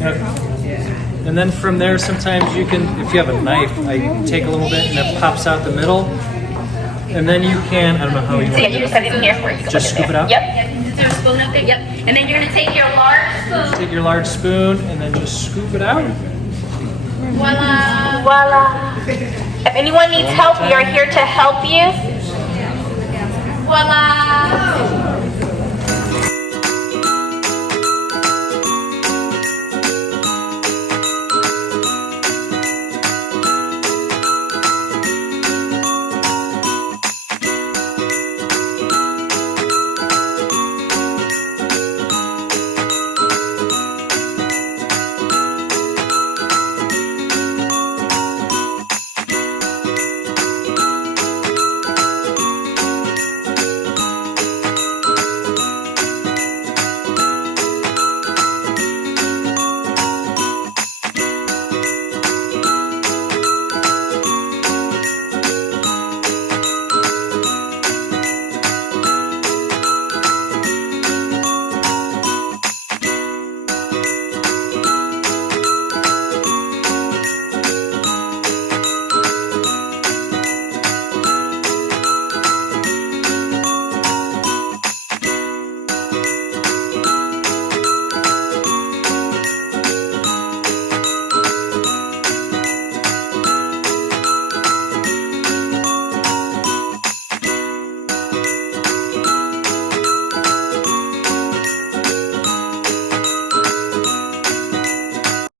And then from there, sometimes you can, if you have a knife, I take a little bit and it pops out the middle. And then you can, I don't know how you want to do you just set it in here where you can just scoop it out? Yep. Is there a spoon up there? Yep. And then you're going to take your large spoon. Take your large spoon and then just scoop it out. Voila. Voila. If anyone needs help, we are here to help you. Voila.